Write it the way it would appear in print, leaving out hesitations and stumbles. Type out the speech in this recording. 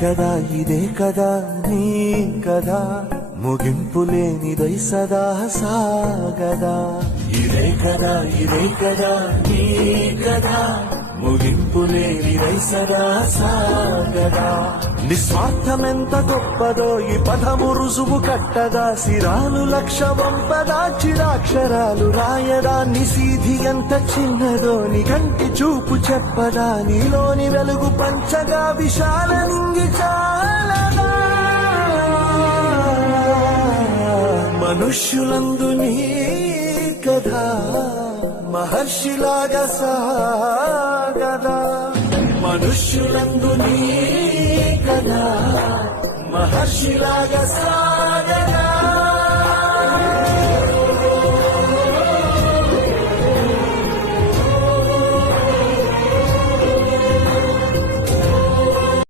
కదా ఇదే కదా నీ కదా ముగింపు లేనిదై సదా సాగదా ఇదే కదా నీ కదా ముగింపు లేనిదై సదా సాగదా నిస్వార్థమెంత గొప్పదో ఈ పదము రుజువు కట్టదా సిరాలు లక్ష వంపదా చిరాక్షరాలు రాయదా నిసీధి ఎంత చిన్నదో నీ కంటి చూపు చెప్పదా నీలోని వెలుగు పంచగా విశాల నింగి చాలదా మనుష్యులందు నీ కథ మహర్షిలాగా సాగదా మనుష్యులందు నీ కథ మహర్షిలాగా సాగదా